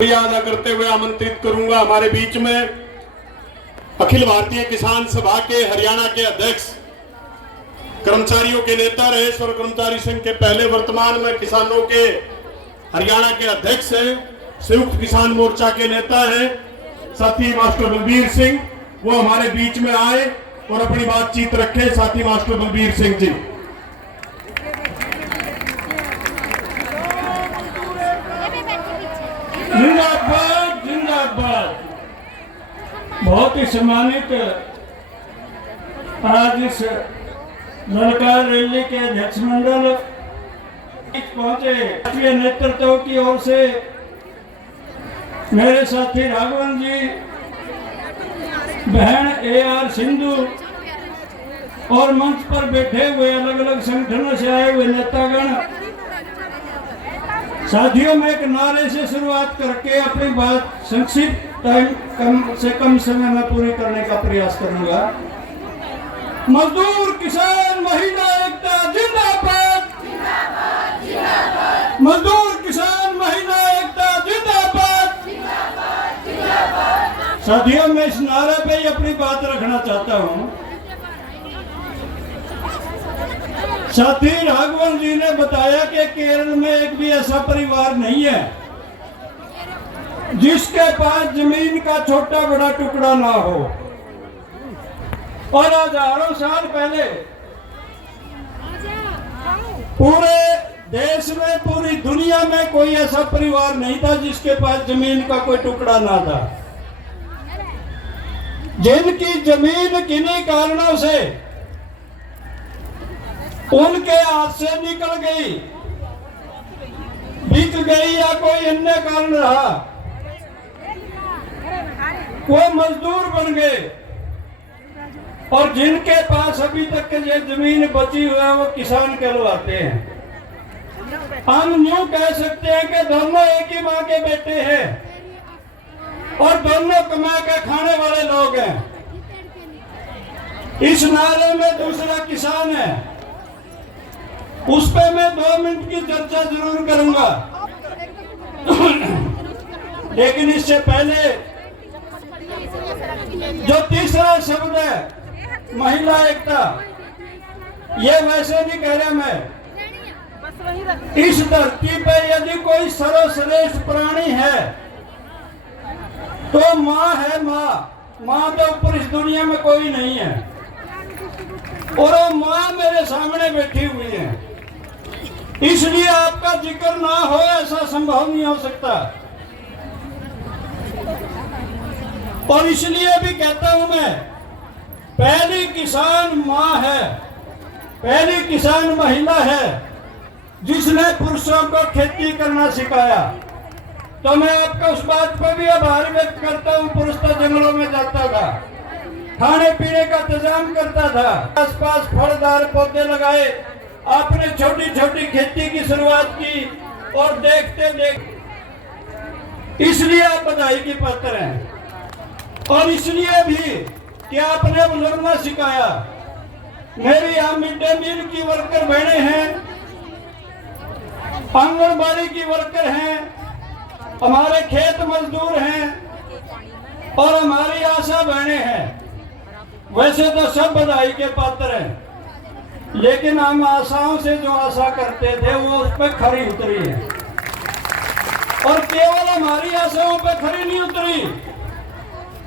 अदा करते हुए आमंत्रित करूंगा हमारे बीच में अखिल भारतीय किसान सभा के हरियाणा के अध्यक्ष, कर्मचारियों के नेता रहे स्वर कर्मचारी संघ के पहले, वर्तमान में किसानों के हरियाणा के अध्यक्ष हैं, संयुक्त किसान मोर्चा के नेता हैं साथी मास्टर बलबीर सिंह, वो हमारे बीच में आए और अपनी बातचीत रखें। साथी मास्टर बलबीर सिंह जी। जिंदाबाद जिंदाबाद। बहुत ही सम्मानित आज इस ललकार रैली के अध्यक्ष मंडल पहुंचे राष्ट्रीय नेतृत्व की ओर से मेरे साथी राघवन जी, बहन AR सिंधु और मंच पर बैठे हुए अलग अलग संगठनों से आए हुए नेतागण, साथियों में एक नारे से शुरुआत करके अपनी बात संक्षिप्त कम से कम समय में पूरी करने का प्रयास करूंगा। मजदूर किसान महिला एकता जिंदाबाद, मजदूर किसान महिला एकता जिंदाबाद। साथियों, मैं इस नारे पे ही अपनी बात रखना चाहता हूं। साथी राघवन जी ने बताया कि केरल में एक भी ऐसा परिवार नहीं है जिसके पास जमीन का छोटा बड़ा टुकड़ा ना हो। और हजारों साल पहले पूरे देश में, पूरी दुनिया में कोई ऐसा परिवार नहीं था जिसके पास जमीन का कोई टुकड़ा ना था। जिनकी जमीन किन्हीं कारणों से उनके हाथ से निकल गई, बिक गई या कोई अन्य कारण रहा, वो मजदूर बन गए, और जिनके पास अभी तक ये जमीन बची हुई है वो किसान कहलाते हैं। हम यूं कह सकते हैं कि दोनों एक ही माँ के बेटे हैं और दोनों कमा के खाने वाले लोग हैं। इस नारे में दूसरा किसान है, उस पे मैं 2 मिनट की चर्चा जरूर करूंगा। लेकिन इससे पहले जो तीसरा शब्द है महिला एकता, ये वैसे नहीं कह रहा मैं। इस धरती पे यदि कोई सर्वश्रेष्ठ प्राणी है तो माँ है। माँ तो ऊपर इस दुनिया में कोई नहीं है, और वो माँ मेरे सामने बैठी हुई है, इसलिए आपका जिक्र ना हो ऐसा संभव नहीं हो सकता। और इसलिए भी कहता हूं मैं, पहली किसान माँ है, पहली किसान महिला है जिसने पुरुषों को खेती करना सिखाया। तो मैं आपका उस बात पर भी आभार व्यक्त करता हूं। पुरुष तो जंगलों में जाता था, खाने पीने का इंतजाम करता था, आसपास फलदार पौधे लगाए, आपने छोटी छोटी खेती की शुरुआत की, और देखते देखते इसलिए आप बधाई की पात्र हैं। और इसलिए भी कि आपने बुजुर्गों सिखाया। मेरी यहाँ मिड डे मील की वर्कर बहनें हैं, आंगनबाड़ी की वर्कर हैं, हमारे खेत मजदूर हैं, और हमारी आशा बहनें हैं। वैसे तो सब बधाई के पात्र हैं, लेकिन हम आशाओं से जो आशा करते थे वो उस पर खरी उतरी है। और केवल हमारी आशाओं पर खरी नहीं उतरी,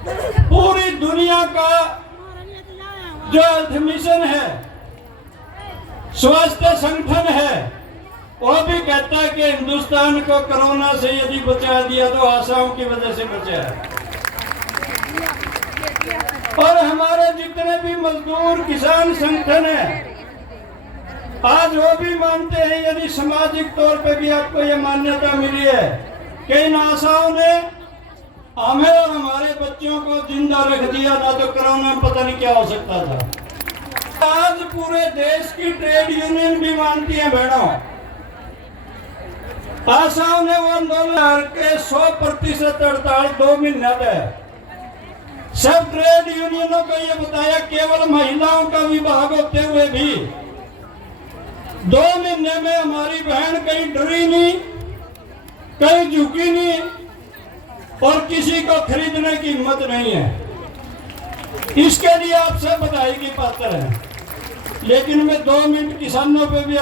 पूरी दुनिया का जो हेल्थ मिशन है, स्वास्थ्य संगठन है, वो भी कहता है कि हिंदुस्तान को कोरोना से यदि बचा दिया तो आशाओं की वजह से बचा है। और हमारे जितने भी मजदूर किसान संगठन है, आज वो भी मानते हैं, यदि सामाजिक तौर पे भी आपको ये मान्यता मिली है कि इन आशाओं ने हमें और हमारे बच्चों को जिंदा रख दिया, ना तो कोरोना में पता नहीं क्या हो सकता था। आज पूरे देश की ट्रेड यूनियन भी मानती है बहनों, आशाओं ने वो आंदोलन के 100% हड़ताल 2 महीने है। सब ट्रेड यूनियनों को ये बताया, केवल महिलाओं का विभाग होते हुए भी 2 महीने में हमारी बहन कहीं डरी नहीं, कहीं झुकी नहीं, और किसी को खरीदने की हिम्मत नहीं है। इसके लिए आपसे बधाई की पात्र है। लेकिन मैं 2 मिनट किसानों पे भी